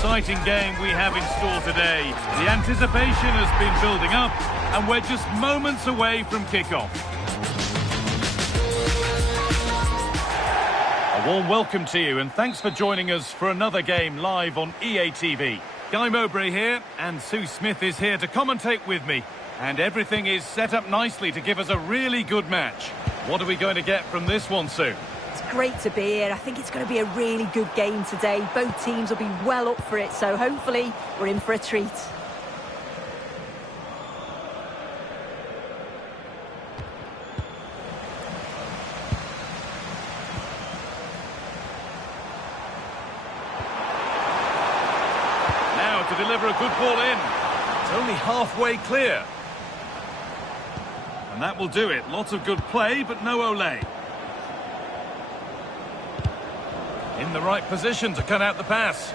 exciting game we have in store today. The anticipation has been building up, and we're just moments away from kickoff. A warm welcome to you, and thanks for joining us for another game live on EA TV. Guy Mowbray here, and Sue Smith is here to commentate with me. And everything is set up nicely to give us a really good match. What are we going to get from this one, Sue? It's great to be here. I think it's going to be a really good game today. Both teams will be well up for it, so hopefully we're in for a treat. Now to deliver a good ball in. It's only halfway clear. And that will do it. Lots of good play, but no Olé. In the right position to cut out the pass.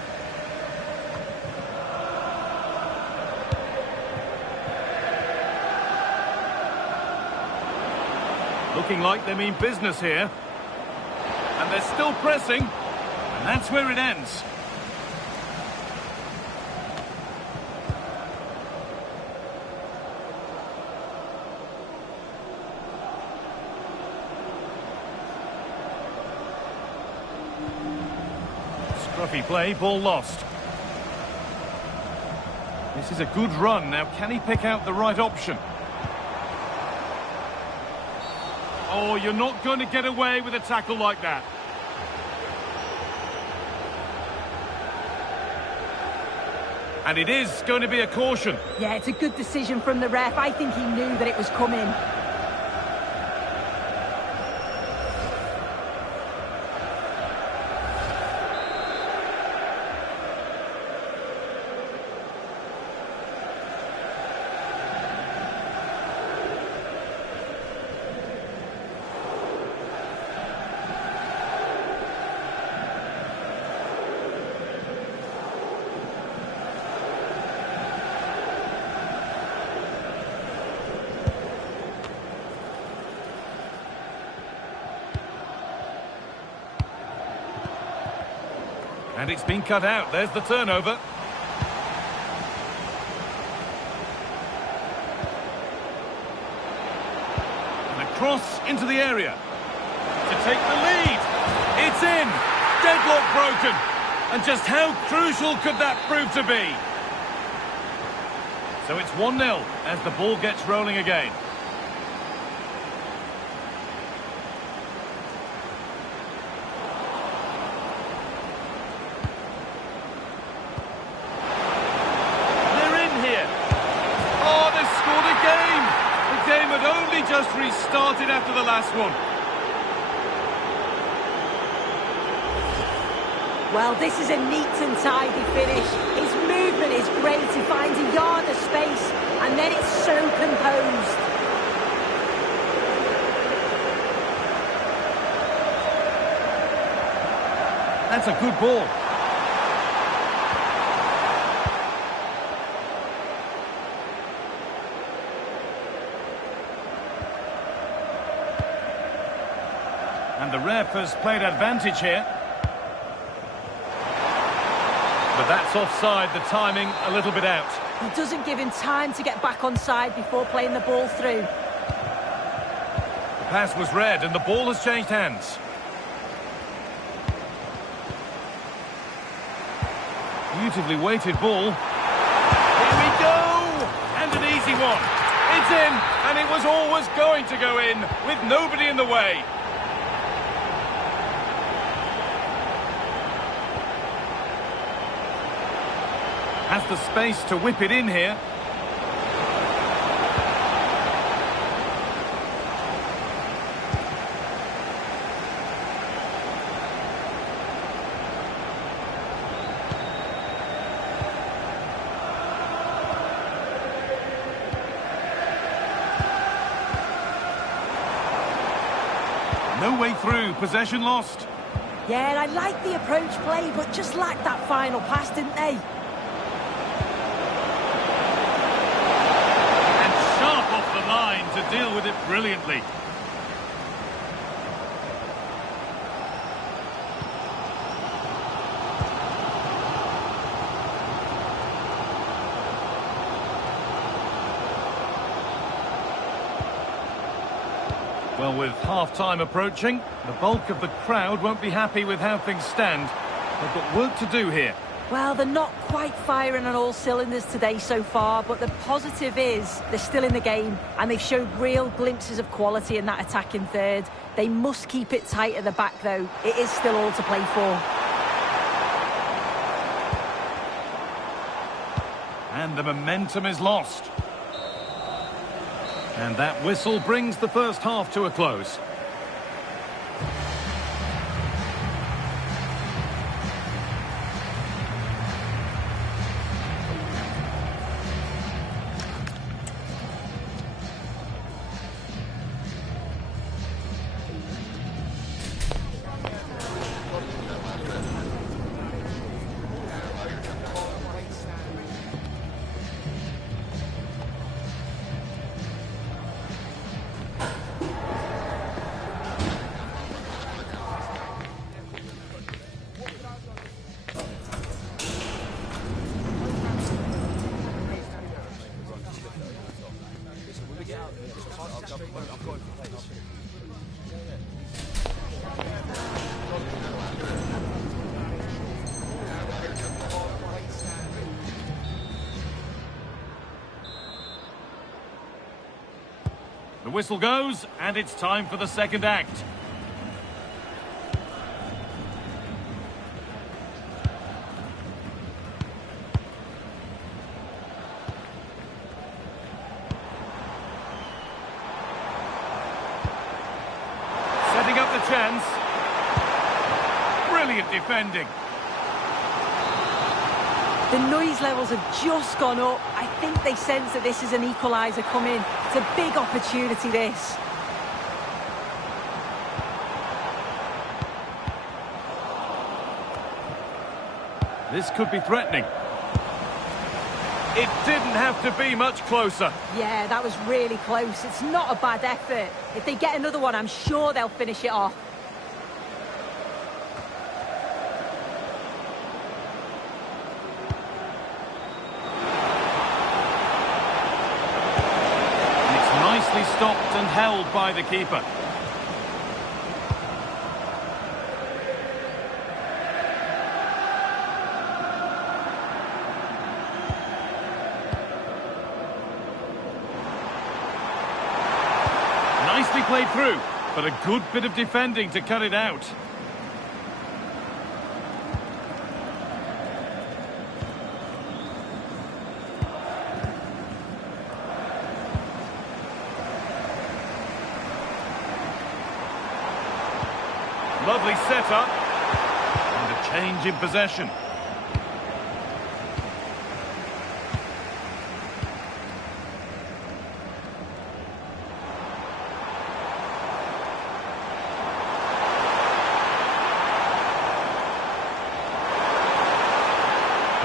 Looking like they mean business here. And they're still pressing. And that's where it ends. Scruffy play, ball lost. This is a good run. Now, can he pick out the right option? Oh, you're not going to get away with a tackle like that. And it is going to be a caution. Yeah, it's a good decision from the ref. I think he knew that it was coming. And it's been cut out. There's the turnover. And a cross into the area. To take the lead. It's in. Deadlock broken. And just how crucial could that prove to be? So it's 1-0 as the ball gets rolling again. Just restarted after the last one. Well, this is a neat and tidy finish. His movement is great. He finds a yard of space, and then it's so composed. That's a good ball. And the ref has played advantage here. But that's offside, the timing a little bit out. He doesn't give him time to get back on side before playing the ball through. The pass was read and the ball has changed hands. Beautifully weighted ball. Here we go! And an easy one. It's in, and it was always going to go in, with nobody in the way. Has the space to whip it in here. No way through, possession lost. Yeah, I like the approach play, but just lacked that final pass, didn't they? To deal with it brilliantly. Well, with half-time approaching, the bulk of the crowd won't be happy with how things stand. They've got work to do here. Well, they're not quite firing on all cylinders today so far, but the positive is they're still in the game and they've showed real glimpses of quality in that attacking third. They must keep it tight at the back, though. It is still all to play for. And the momentum is lost. And that whistle brings the first half to a close. The whistle goes, and it's time for the second act. Setting up the chance. Brilliant defending. The noise levels have just gone up. I think they sense that this is an equaliser coming. It's a big opportunity, this. This could be threatening. It didn't have to be much closer. Yeah, that was really close. It's not a bad effort. If they get another one, I'm sure they'll finish it off. Stopped and held by the keeper. Nicely played through, but a good bit of defending to cut it out. Lovely setup, and a change in possession.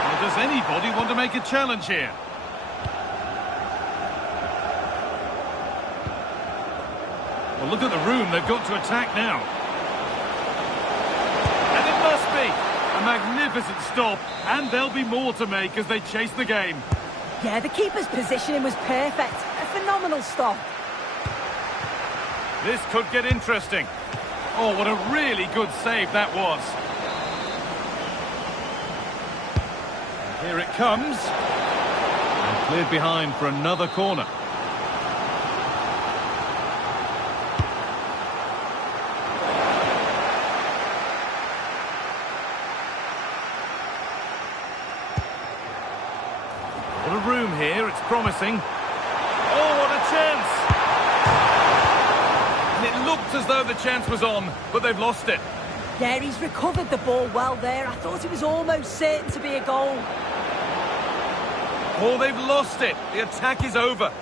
Well, does anybody want to make a challenge here? Well, look at the room they've got to attack now. A magnificent stop, and there'll be more to make as they chase the game. Yeah, the keeper's positioning was perfect. A phenomenal stop. This could get interesting. Oh, what a really good save that was. Here it comes. And cleared behind for another corner. What a room here, it's promising. Oh, what a chance! And it looked as though the chance was on, but they've lost it. Yeah, he's recovered the ball well there. I thought it was almost certain to be a goal. Oh, they've lost it. The attack is over.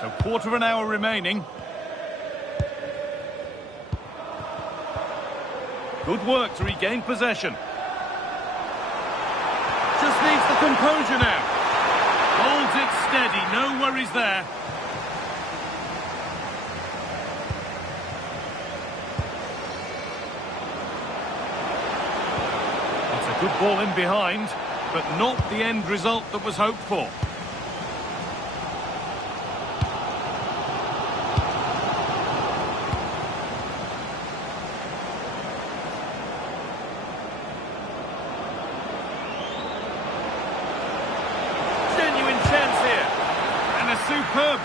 So quarter of an hour remaining. Good work to regain possession. Just needs the composure now. Holds it steady, no worries there. That's a good ball in behind, but not the end result that was hoped for.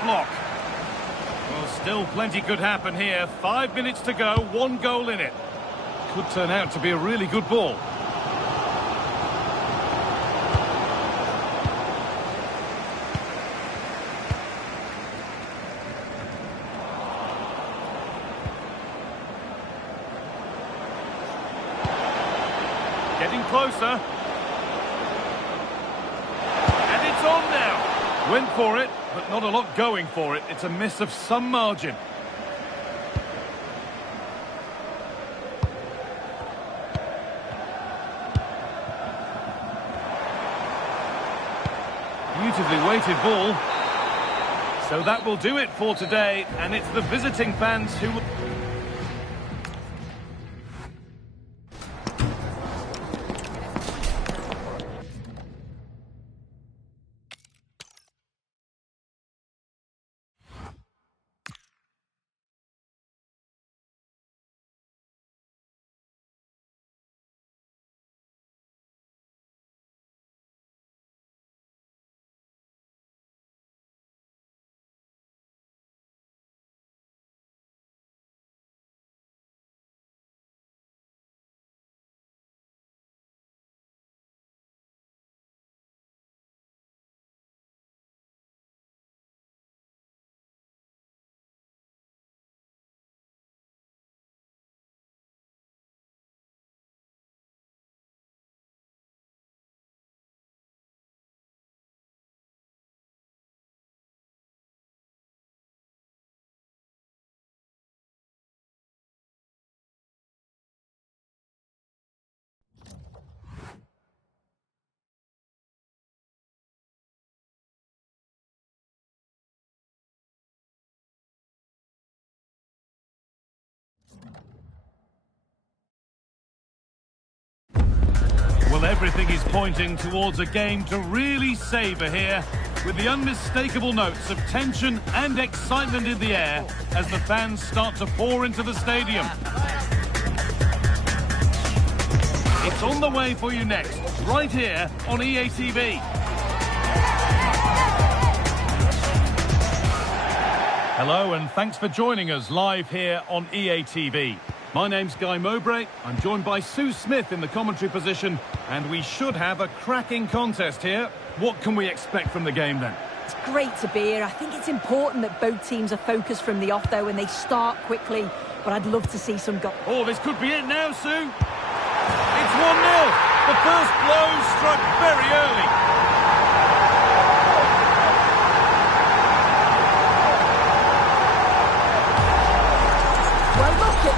block. Well, still plenty could happen here. 5 minutes to go, 1 goal in it. Could turn out to be a really good ball. Getting closer. And it's on now. Went for it, but not a lot going for it. It's a miss of some margin. Beautifully weighted ball. So that will do it for today, and it's the visiting fans who... Well, everything is pointing towards a game to really savour here, with the unmistakable notes of tension and excitement in the air as the fans start to pour into the stadium. It's on the way for you next, right here on EA TV. Hello and thanks for joining us live here on EA TV. My name's Guy Mowbray, I'm joined by Sue Smith in the commentary position, and we should have a cracking contest here. What can we expect from the game then? It's great to be here. I think it's important that both teams are focused from the off though and they start quickly, but I'd love to see some goals. Oh, this could be it now, Sue. It's 1-0. The first blow struck very early.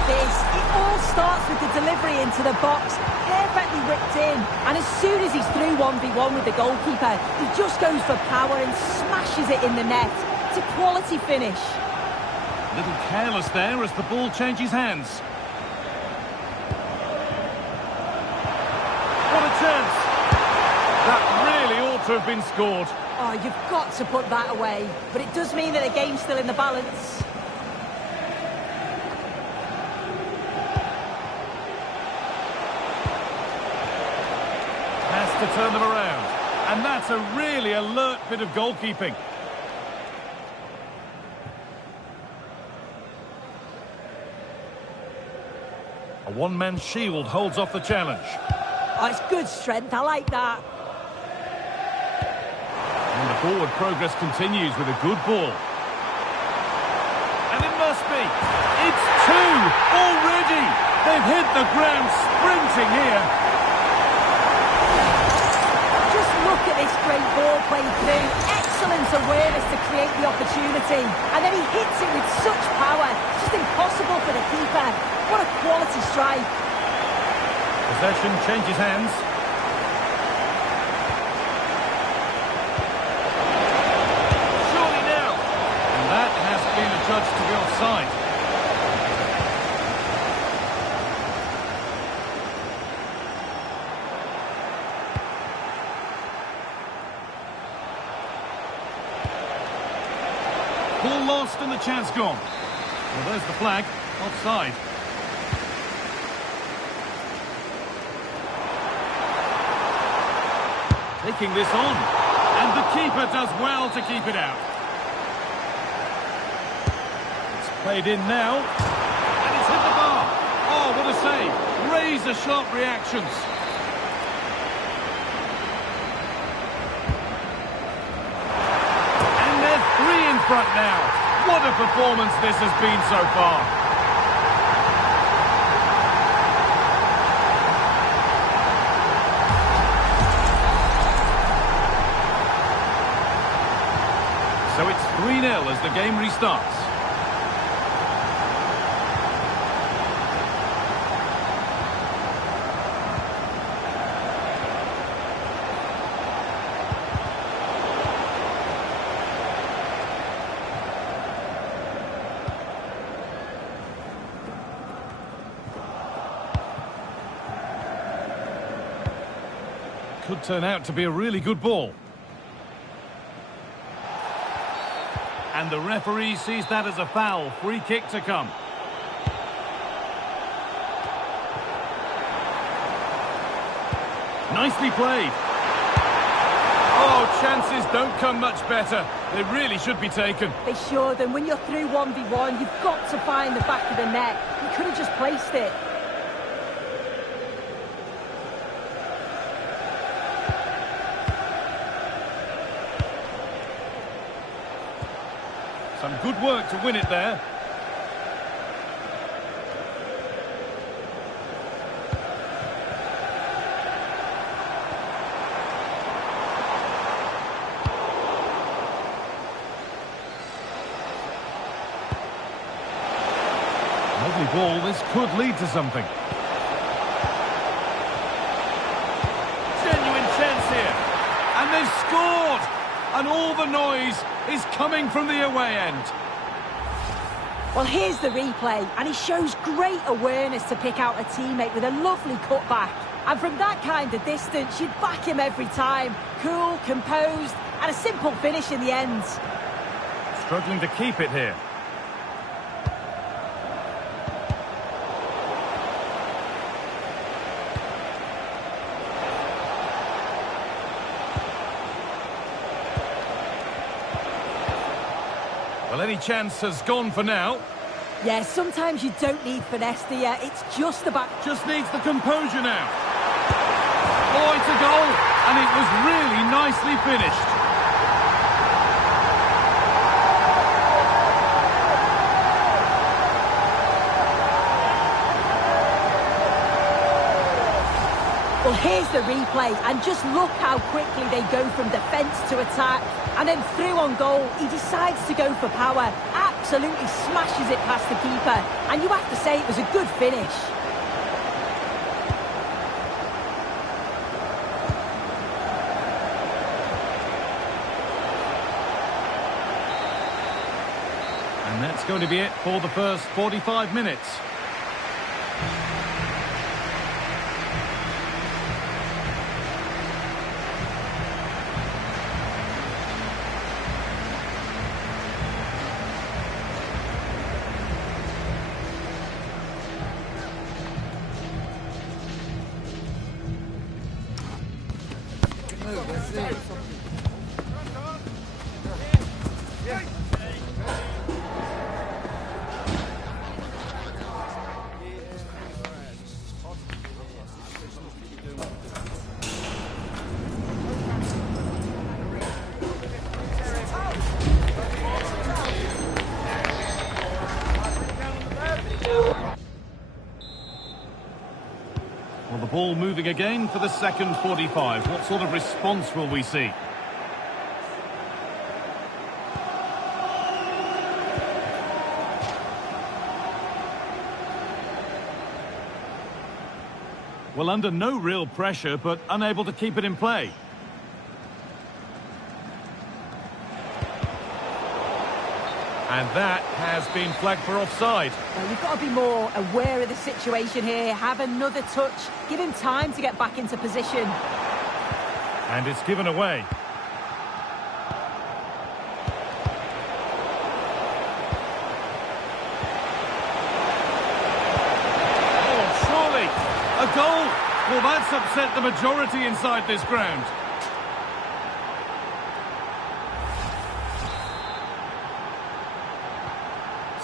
It all starts with the delivery into the box, perfectly whipped in, and as soon as he's through 1v1 with the goalkeeper, he just goes for power and smashes it in the net. It's a quality finish. A little careless there as the ball changes hands. What a chance! That really ought to have been scored. Oh, you've got to put that away, but it does mean that the game's still in the balance. To turn them around, and that's a really alert bit of goalkeeping. A one-man shield holds off the challenge. Oh, it's good strength, I like that. And the forward progress continues with a good ball. And it must be. It's 2 already. They've hit the ground sprinting here. Look at this great ball played through. Excellent awareness to create the opportunity. And then he hits it with such power. It's just impossible for the keeper. What a quality strike. Possession changes hands. Surely now. And that has been adjudged to be offside. Ball lost and the chance gone. Well, there's the flag. Offside. Taking this on. And the keeper does well to keep it out. Played in now. And it's hit the bar. Oh, what a save. Razor-sharp reactions. And they're 3 in front now. What a performance this has been so far. So it's 3-0 as the game restarts. Could turn out to be a really good ball. And the referee sees that as a foul. Free kick to come. Nicely played. Oh, chances don't come much better. They really should be taken. They should, and when you're through 1v1, you've got to find the back of the net. You could have just placed it. Some good work to win it there. Lovely ball. This could lead to something. Genuine chance here. And they've scored! And all the noise is coming from the away end. Well, here's the replay, and he shows great awareness to pick out a teammate with a lovely cutback. And from that kind of distance, you'd back him every time. Cool, composed, and a simple finish in the end. Struggling to keep it here. Well, any chance has gone for now. Yeah, sometimes you don't need finesse, do you? It's just about... Just needs the composure now. Oh, it's a goal, and it was really nicely finished. Well, here's the replay, and just look how quickly they go from defence to attack. And then through on goal, he decides to go for power, absolutely smashes it past the keeper. And you have to say it was a good finish. And that's going to be it for the first 45 minutes. Well, the ball moving again for the second 45. What sort of response will we see? Well, under no real pressure, but unable to keep it in play. And that has been flagged for offside. Well, you've got to be more aware of the situation here. Have another touch. Give him time to get back into position. And it's given away. Oh, surely. A goal. Well, that's upset the majority inside this ground.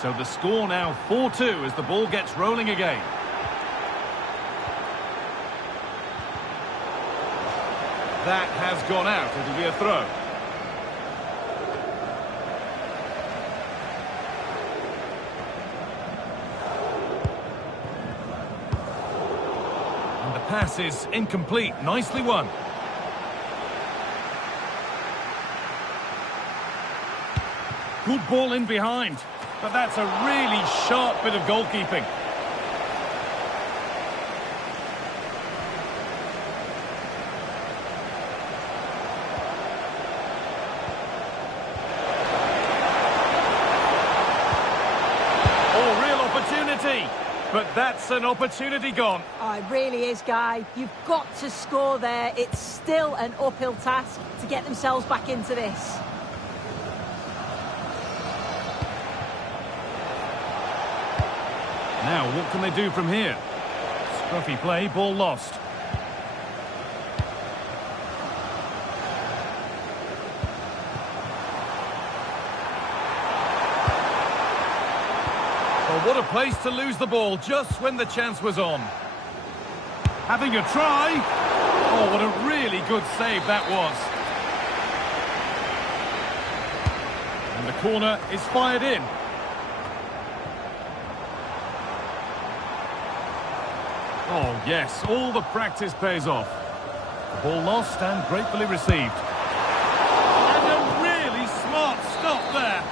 So the score now 4-2 as the ball gets rolling again. That has gone out. It'll be a throw. And the pass is incomplete. Nicely won. Good ball in behind. But that's a really sharp bit of goalkeeping. But that's an opportunity gone. Oh, it really is, Guy. You've got to score there. It's still an uphill task to get themselves back into this. Now, what can they do from here? Scruffy play, ball lost. What a place to lose the ball just when the chance was on. Having a try. Oh, what a really good save that was. And the corner is fired in. Oh, yes, all the practice pays off. The ball lost and gratefully received. And a really smart stop there.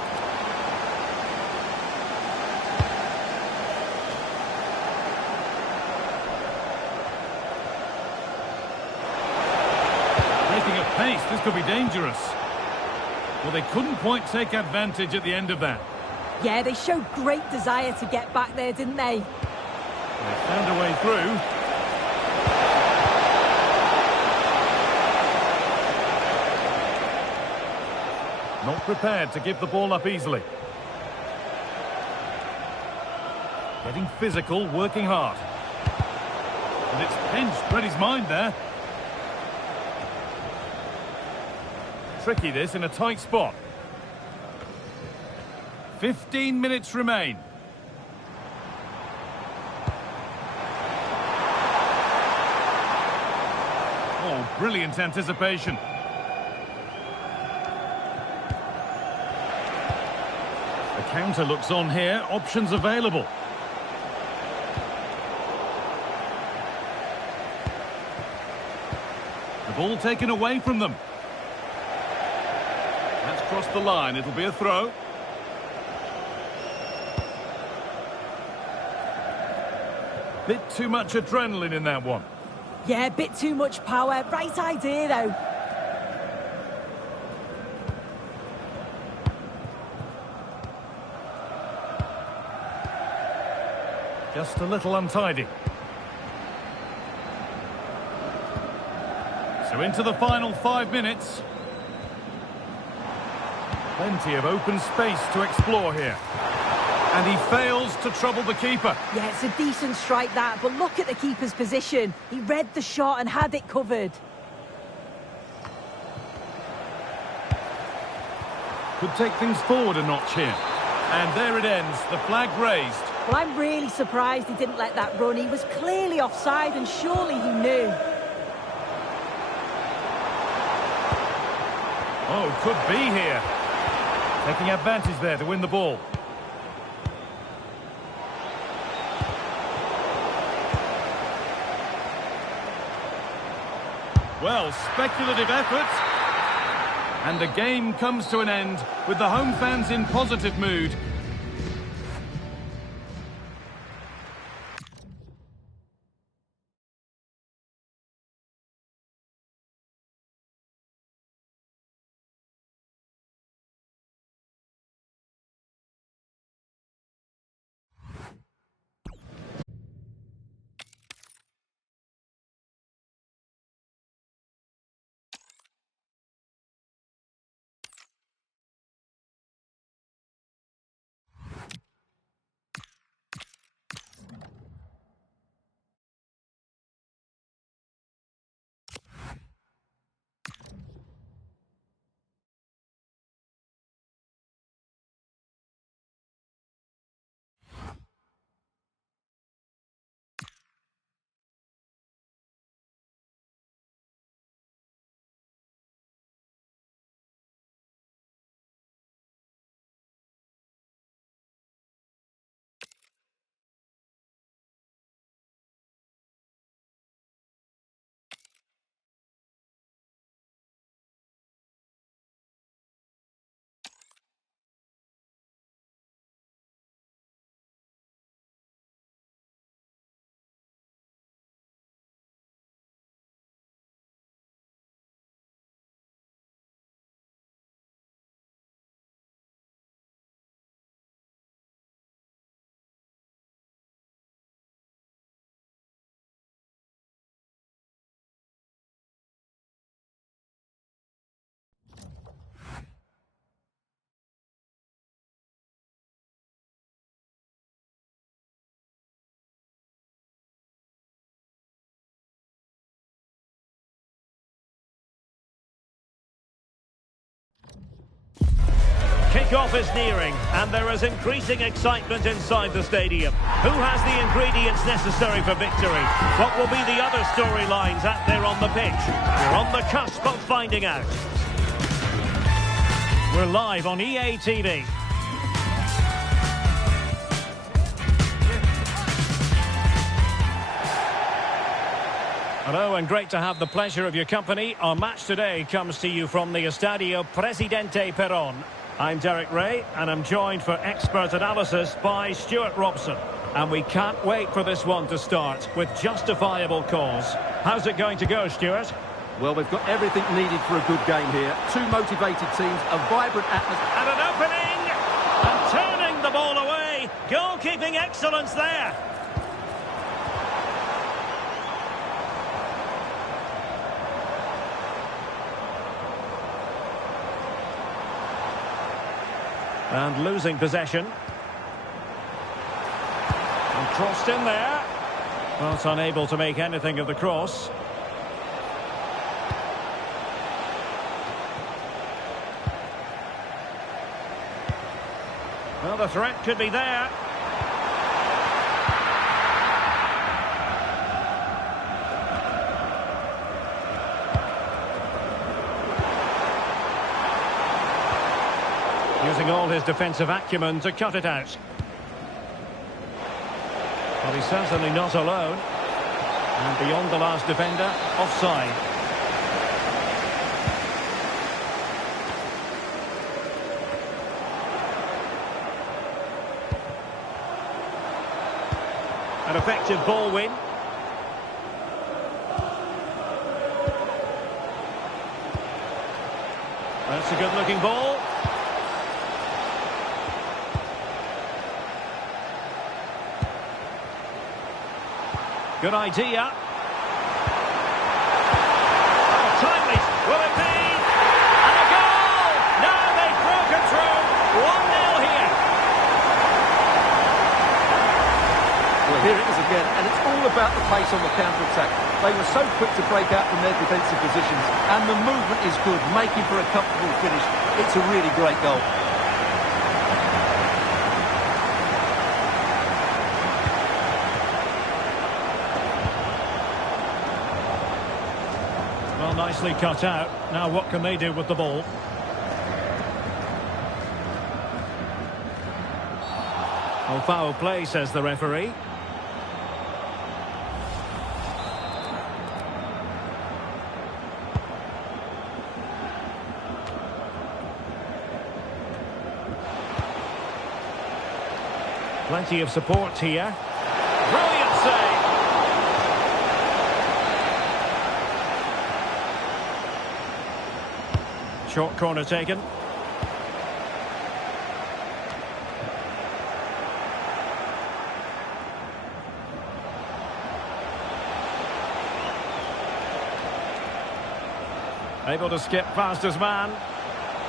Pace, this could be dangerous. Well, they couldn't quite take advantage at the end of that. Yeah, they showed great desire to get back there, didn't they? They found a way through. Not prepared to give the ball up easily. Getting physical, working hard. And it's pinched Freddie's mind there. Tricky this in a tight spot. 15 minutes remain. Oh, brilliant anticipation. The counter looks on here, options available. The ball taken away from them. Across the line, it'll be a throw. Bit too much adrenaline in that one. Yeah, a bit too much power. Right idea, though. Just a little untidy. So into the final 5 minutes. Plenty of open space to explore here. And he fails to trouble the keeper. Yeah, it's a decent strike that, but look at the keeper's position. He read the shot and had it covered. Could take things forward a notch here. And there it ends, the flag raised. Well, I'm really surprised he didn't let that run. He was clearly offside and surely he knew. Oh, could be here. Taking advantage there to win the ball. Well, speculative effort. And the game comes to an end with the home fans in positive mood. Kickoff is nearing, and there is increasing excitement inside the stadium. Who has the ingredients necessary for victory? What will be the other storylines out there on the pitch? We're on the cusp of finding out. We're live on EA TV. Hello and great to have the pleasure of your company. Our match today comes to you from the Estadio Presidente Perón. I'm Derek Ray and I'm joined for expert analysis by Stuart Robson. And we can't wait for this one to start with justifiable cause. How's it going to go, Stuart? Well, we've got everything needed for a good game here. Two motivated teams, a vibrant atmosphere. And an opening! And turning the ball away. Goalkeeping excellence there. And losing possession. And crossed in there. But unable to make anything of the cross. Well, the threat could be there. Using all his defensive acumen to cut it out. Well, he's certainly not alone. And beyond the last defender, offside. An effective ball win. That's a good-looking ball. Good idea. Oh, timely. Will it be? And a goal! Now they've broken through. 1-0 here. Well, here it is again, and it's all about the pace on the counter-attack. They were so quick to break out from their defensive positions, and the movement is good, making for a comfortable finish. It's a really great goal. Well, nicely cut out. Now what can they do with the ball? Oh, foul play, says the referee. Plenty of support here. Brilliant save. Short corner taken. Able to skip past his man.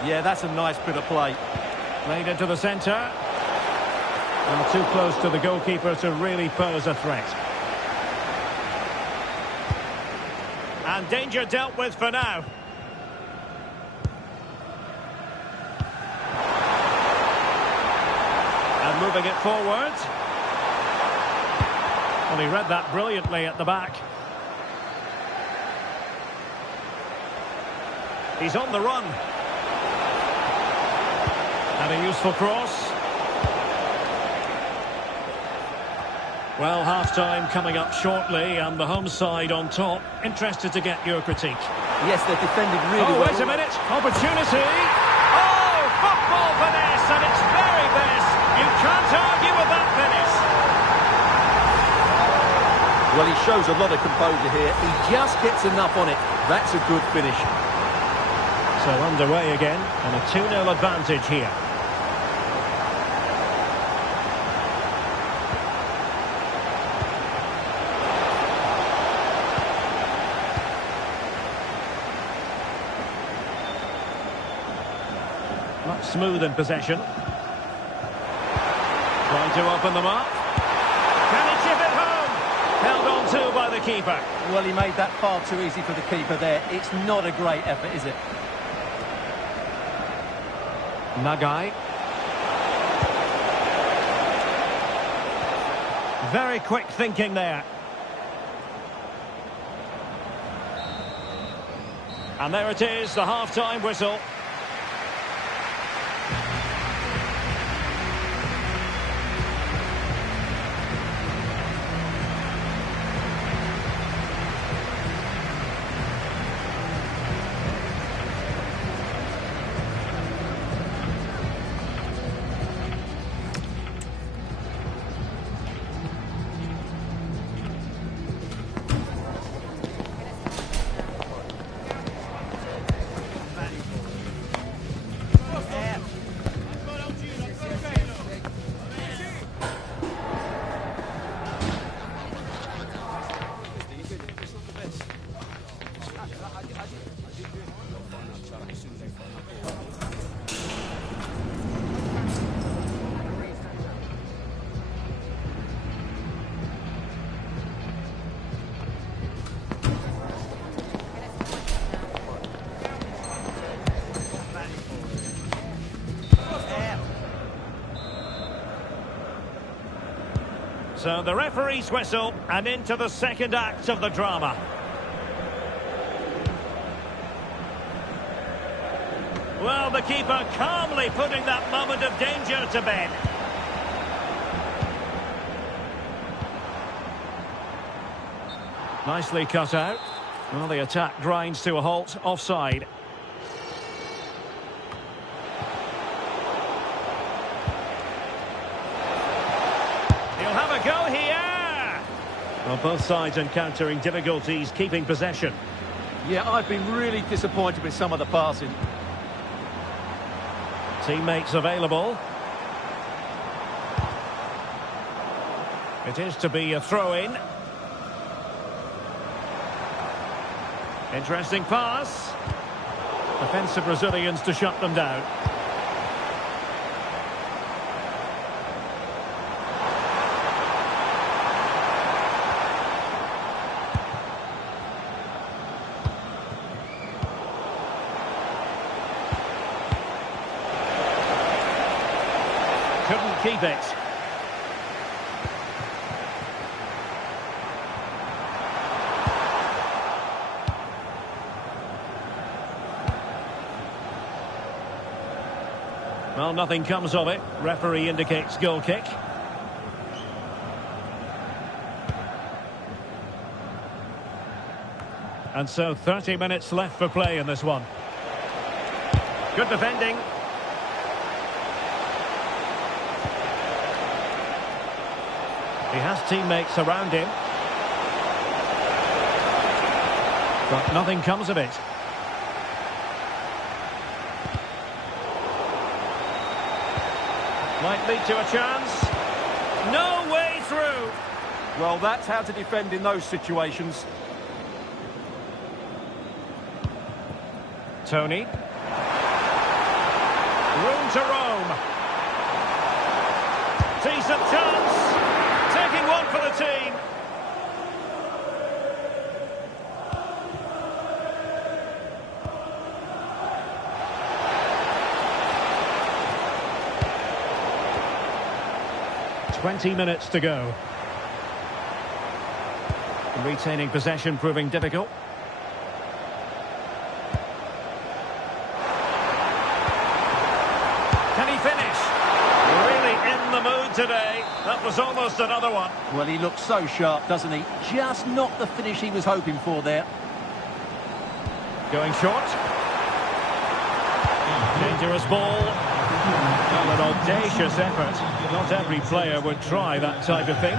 Yeah, that's a nice bit of play. Played into the centre. And too close to the goalkeeper to really pose a threat. And danger dealt with for now. And moving it forward. Well, he read that brilliantly at the back. He's on the run. And a useful cross. Well, half-time coming up shortly, and the home side on top. Interested to get your critique. Yes, they're defended really well. Oh, wait a minute. Opportunity. Oh, football finesse, and it's very best. You can't argue with that finish. Well, he shows a lot of composure here. He just gets enough on it. That's a good finish. So underway again, and a 2-0 advantage here. Not smooth in possession. Trying to open them up. Can he chip it home? Held on to by the keeper. Well, he made that far too easy for the keeper there. It's not a great effort, is it? Nagai. Very quick thinking there. And there it is, the half-time whistle. So the referee's whistle, and into the second act of the drama. Well, the keeper calmly putting that moment of danger to bed. Nicely cut out. Well, the attack grinds to a halt, offside. Go here! Well, both sides encountering difficulties keeping possession. Yeah, I've been really disappointed with some of the passing. Teammates available. It is to be a throw-in. Interesting pass. Defensive Brazilians to shut them down. Couldn't keep it. Well, nothing comes of it. Referee indicates goal kick. And so 30 minutes left for play in this one. Good defending. He has teammates around him. But nothing comes of it. Might lead to a chance. No way through. Well, that's how to defend in those situations. Tony. Room to roam. Decent chance. Taking one for the team. "20 minutes to go. Retaining possession proving difficult. Can he finish? Really in the mood today. That was almost another one. Well, he looks so sharp, doesn't he? Just not the finish he was hoping for there. Going short. Dangerous ball. Well, an audacious effort. Not every player would try that type of thing.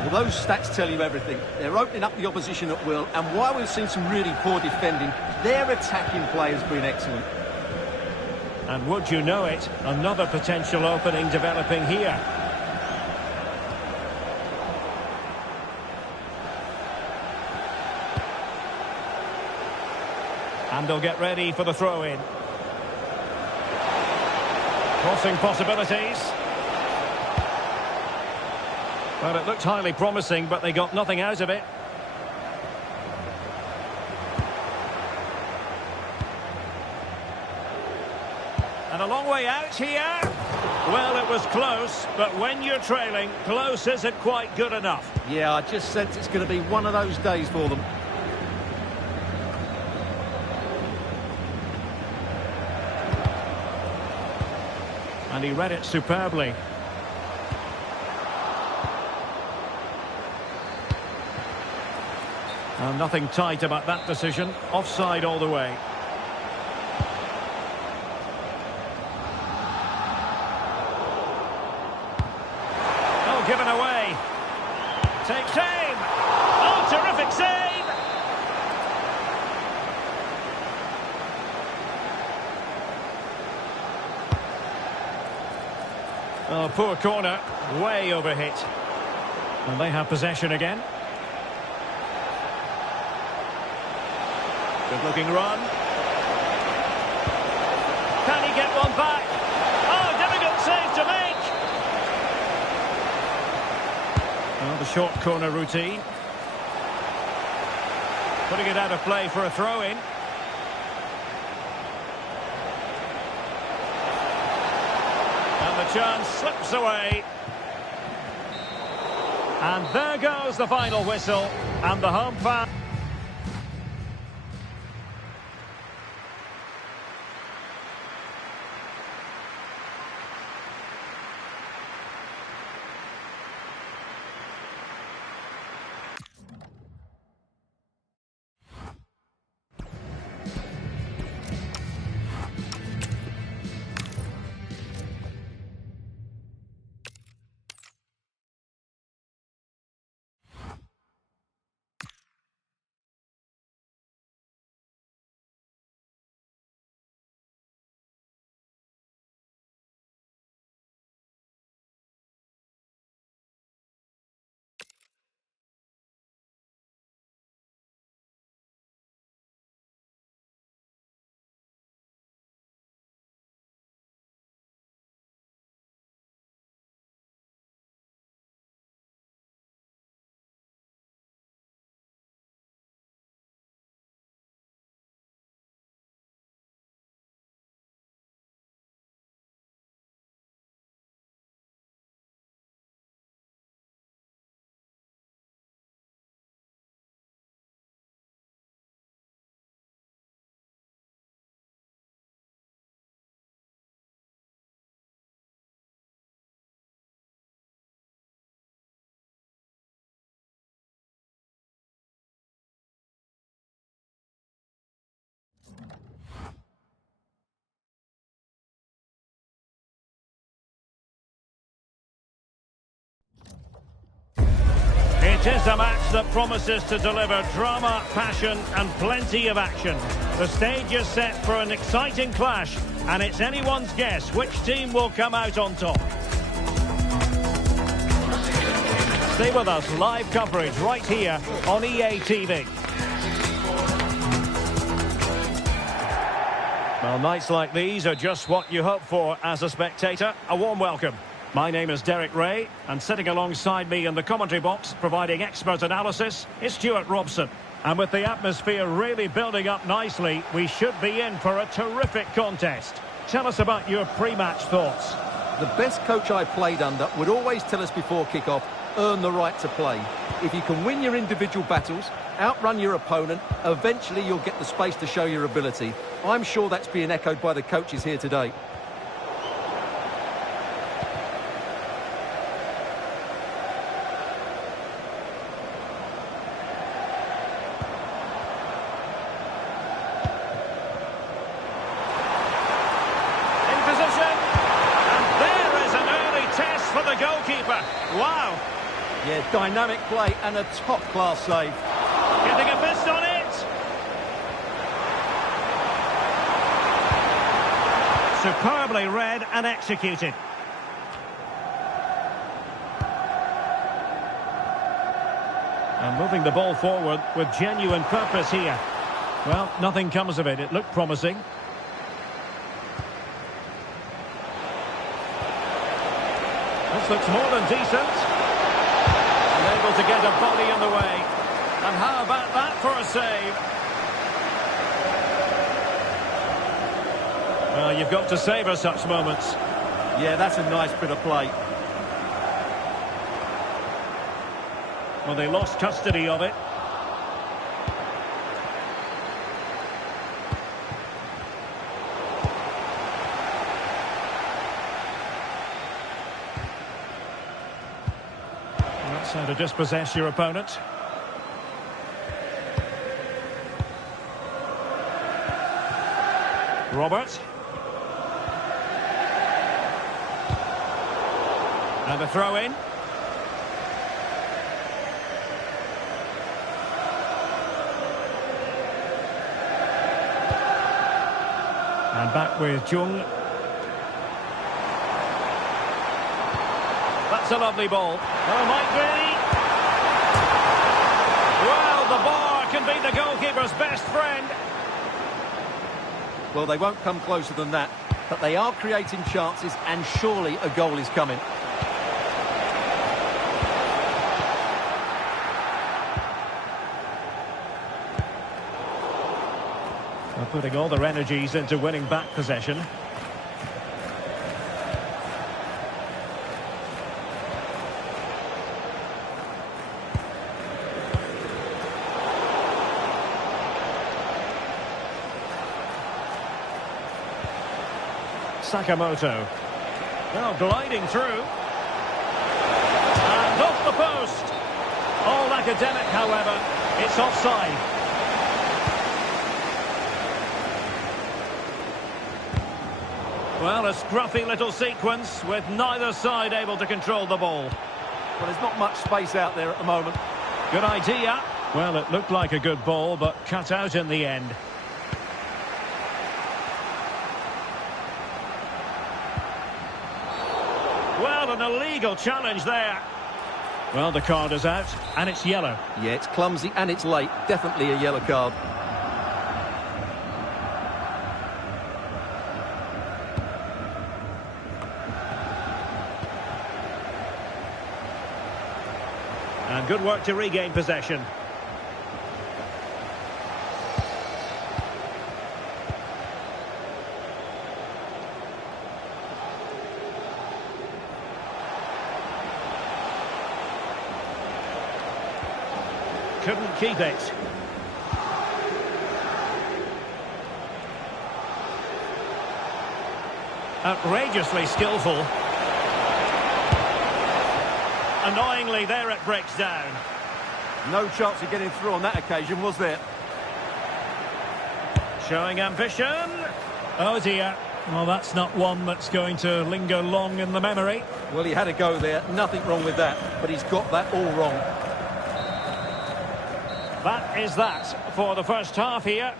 Well, those stats tell you everything. They're opening up the opposition at will, and while we've seen some really poor defending, their attacking play has been excellent. And would you know it, another potential opening developing here. And they'll get ready for the throw-in. Crossing possibilities. Well, it looked highly promising, but they got nothing out of it. And a long way out here. Well, it was close, but when you're trailing, close isn't quite good enough. Yeah, I just sense it's going to be one of those days for them. And he read it superbly. Nothing tight about that decision. Offside all the way. Oh, given away. Takes aim. Oh, terrific save. Oh, poor corner. Way overhit. And they have possession again. Good-looking run. Can he get one back? Oh, difficult save to make. Oh, the short corner routine. Putting it out of play for a throw-in. And the chance slips away. And there goes the final whistle. And the home fan... It is a match that promises to deliver drama, passion and plenty of action. The stage is set for an exciting clash, and it's anyone's guess which team will come out on top. Stay with us, live coverage right here on EA TV. Well, nights like these are just what you hope for as a spectator. A warm welcome. My name is Derek Ray, and sitting alongside me in the commentary box, providing expert analysis, is Stuart Robson. And with the atmosphere really building up nicely, we should be in for a terrific contest. Tell us about your pre-match thoughts. The best coach I played under would always tell us before kick-off, earn the right to play. If you can win your individual battles, outrun your opponent, eventually you'll get the space to show your ability. I'm sure that's being echoed by the coaches here today. Wow. Yeah, dynamic play and a top-class save. Getting a fist on it. Superbly read and executed. And moving the ball forward with genuine purpose here. Well, nothing comes of it. It looked promising. This looks more than decent. And able to get a body in the way. And how about that for a save? Well, you've got to savour such moments. Yeah, that's a nice bit of play. Well, they lost custody of it. That's how to dispossess your opponent. Robert. And a throw in. And back with Jung. That's a lovely ball. Oh, might be. Well, the bar can be the goalkeeper's best friend. Well, they won't come closer than that, but they are creating chances, and surely a goal is coming. They're putting all their energies into winning back possession. Sakamoto. Well, gliding through. And off the post. All academic, however. It's offside. Well, a scruffy little sequence with neither side able to control the ball. Well, there's not much space out there at the moment. Good idea. Well, it looked like a good ball, but cut out in the end. Well, an illegal challenge there. Well, the card is out, and it's yellow. Yeah, it's clumsy and it's late. Definitely a yellow card. And good work to regain possession. Couldn't keep it. Outrageously skillful. Annoyingly, there it breaks down. No chance of getting through on that occasion, was there? Showing ambition. Oh dear. Well, that's not one that's going to linger long in the memory. Well, he had a go there. Nothing wrong with that. But he's got that all wrong. That is that for the first half here.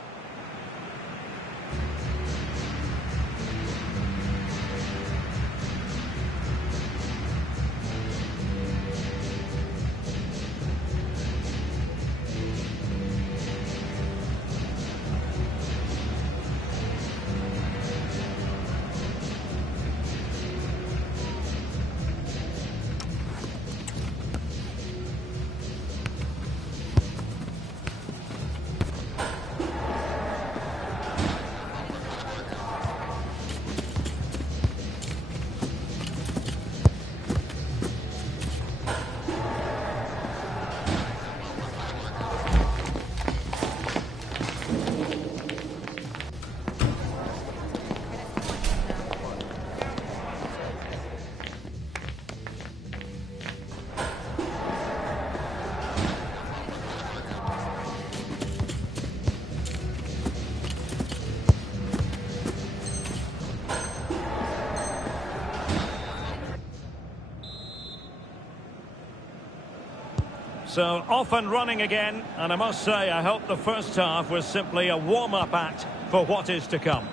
So off and running again, and I must say I hope the first half was simply a warm-up act for what is to come.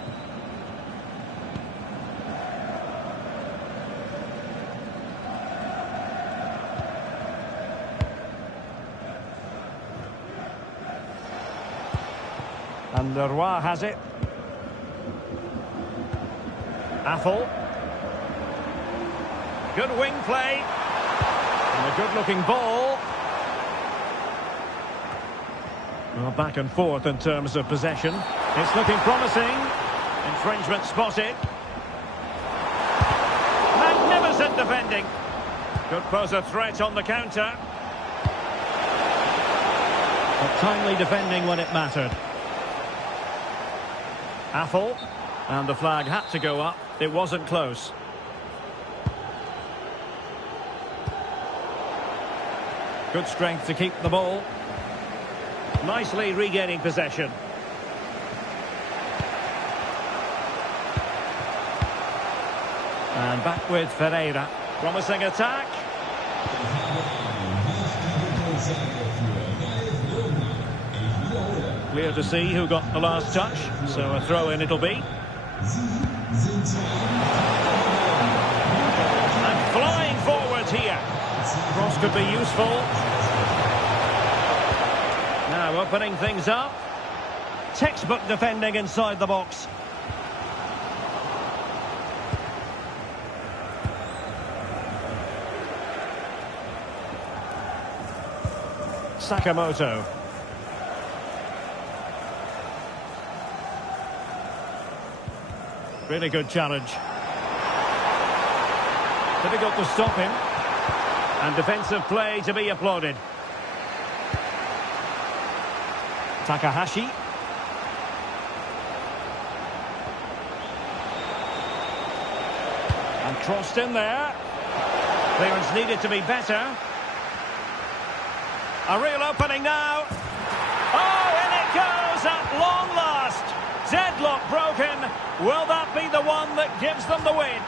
And Leroy has it. Athel. Good wing play. And a good-looking ball. Well, back and forth in terms of possession. It's looking promising. Infringement spotted. defending. Could pose a threat on the counter. But timely defending when it mattered. Affle. And the flag had to go up. It wasn't close. Good strength to keep the ball. Nicely regaining possession. And back with Ferreira. Promising attack. Clear to see who got the last touch. So a throw in it'll be. And flying forwards here. Cross could be useful. Now opening things up. Textbook defending inside the box. Sakamoto. Really good challenge. Difficult to stop him. And defensive play to be applauded. Takahashi. And crossed in there. Clearance needed to be better. A real opening now. Oh, in it goes at long last. Deadlock broken. Will that be the one that gives them the win?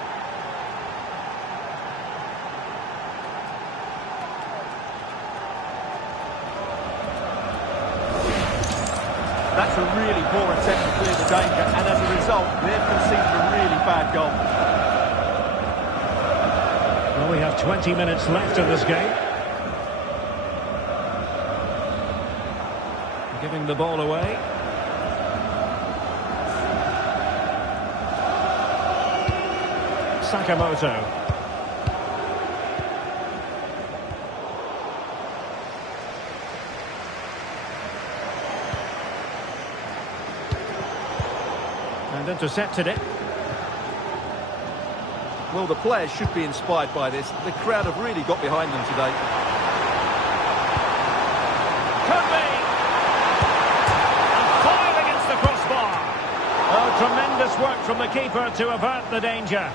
That's a really poor attempt to clear the danger, and as a result, they've conceded a really bad goal. Well, we have 20 minutes left in this game. Giving the ball away. Sakamoto. And intercepted it. Well, the players should be inspired by this. The crowd have really got behind them today. Could be. And fired against the crossbar. Oh, tremendous work from the keeper to avert the danger.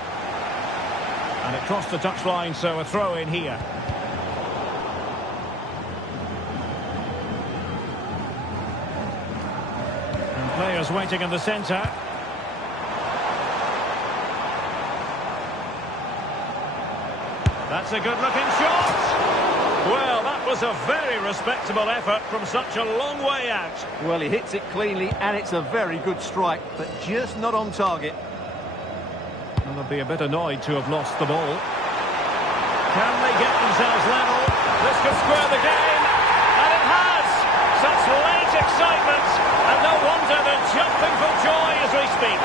And it crossed the touchline, so a throw in here. And players waiting in the centre. That's a good-looking shot. Well, that was a very respectable effort from such a long way out. Well, he hits it cleanly, and it's a very good strike, but just not on target. And they'll be a bit annoyed to have lost the ball. Can they get themselves level? This could square the game. And it has! Such late excitement. And no wonder they're jumping for joy as we speak.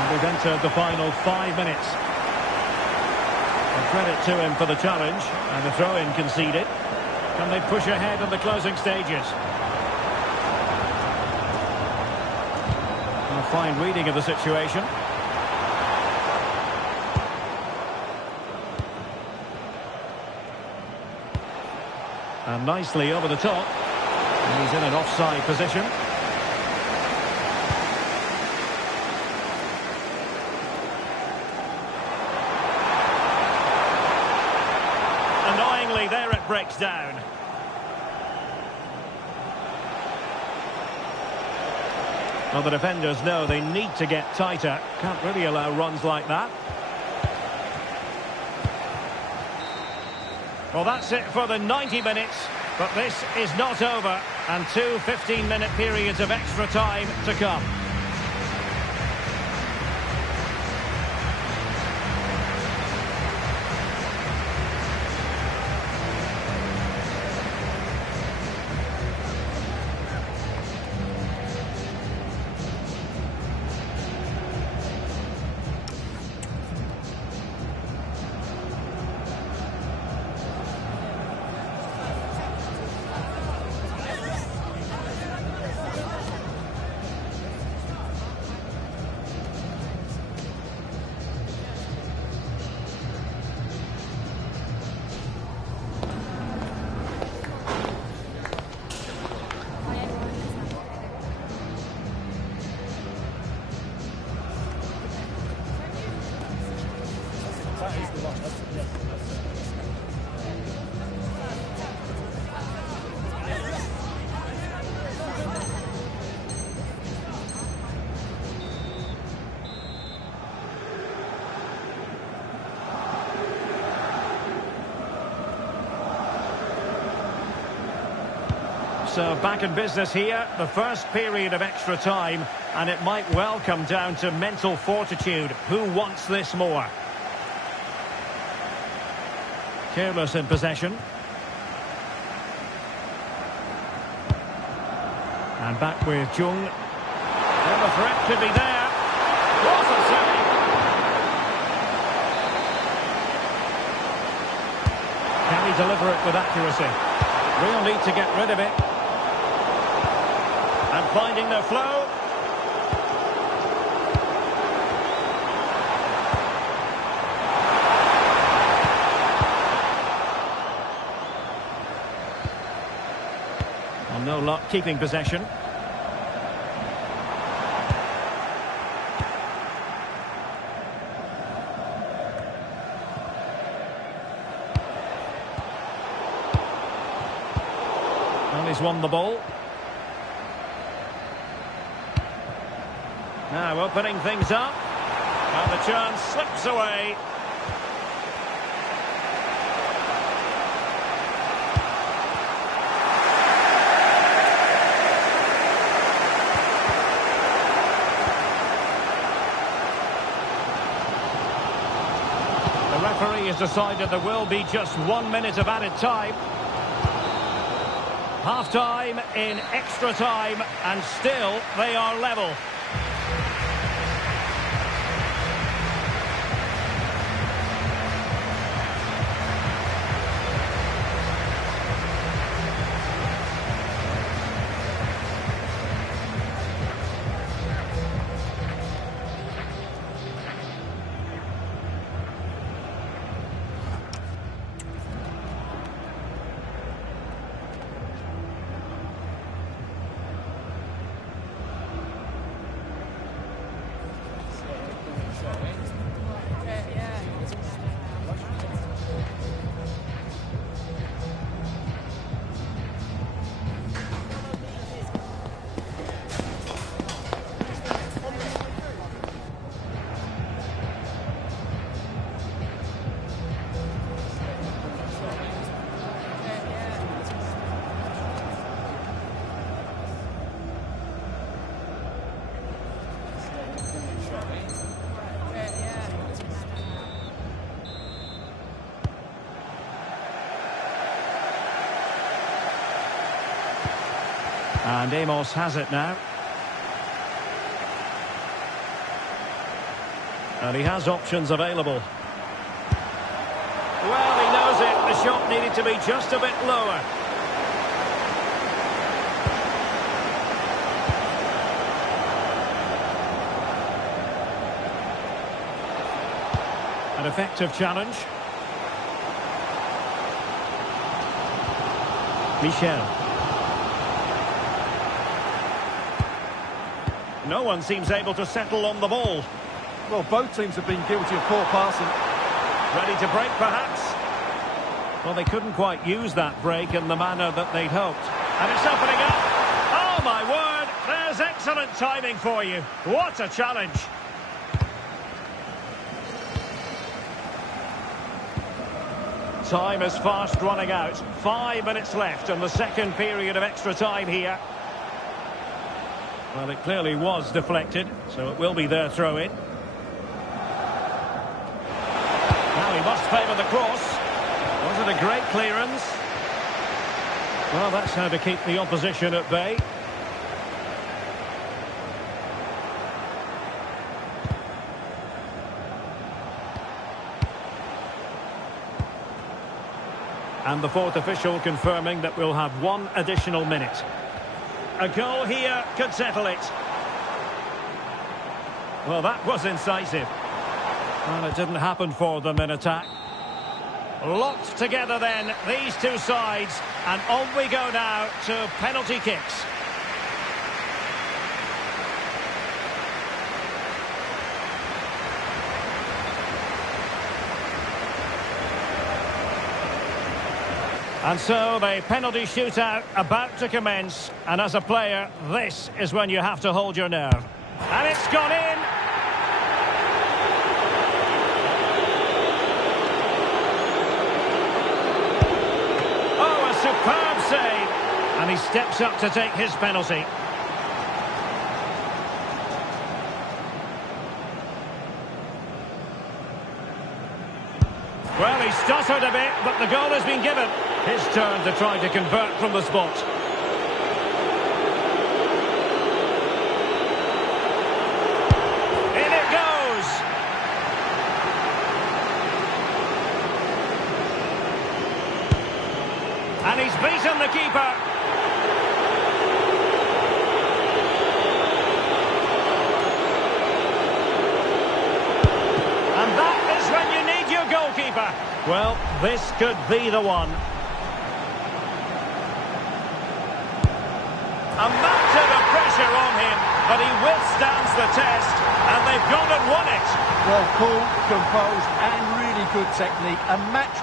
And we've entered the final 5 minutes. A credit to him for the challenge. And the throw-in conceded. Can they push ahead in the closing stages? A fine reading of the situation. And nicely over the top. And he's in an offside position. Annoyingly, there it breaks down. Well, the defenders know they need to get tighter. Can't really allow runs like that. Well, that's it for the 90 minutes. But this is not over. And 2 15-minute periods of extra time to come. So back in business here, the first period of extra time, and it might well come down to mental fortitude. Who wants this more? Careless in possession. And back with Jung. And the threat could be there. What a save! Can he deliver it with accuracy? Real need to get rid of it. And finding their flow. And no luck keeping possession. Well, he's won the ball. Now opening things up. And the chance slips away. The referee has decided there will be just 1 minute of added time. Half-time in extra time, and still they are level. And Amos has it now. And he has options available. Well, he knows it. The shot needed to be just a bit lower. An effective challenge. Michel. No one seems able to settle on the ball. Well, both teams have been guilty of poor passing. Ready to break, perhaps? Well, they couldn't quite use that break in the manner that they'd hoped. And it's opening up. Oh, my word. There's excellent timing for you. What a challenge. Time is fast running out. 5 minutes left in the second period of extra time here. Well, it clearly was deflected, so it will be their throw-in. Now he must favour the cross. Was it a great clearance? Well, that's how to keep the opposition at bay. And the fourth official confirming that we'll have 1 additional minute. A goal here could settle it. Well, that was incisive. Well, it didn't happen for them in attack. Locked together then, these two sides. And on we go now to penalty kicks. And so the penalty shootout about to commence. And as a player, this is when you have to hold your nerve. And it's gone in. Oh, a superb save. And he steps up to take his penalty. Well, he stuttered a bit, but the goal has been given. His turn to try to convert from the spot. In it goes! And he's beaten the keeper. And that is when you need your goalkeeper. Well, this could be the one. A mountain of pressure on him, but he withstands the test, and they've gone and won it. Well, cool, composed, and really good technique. A match...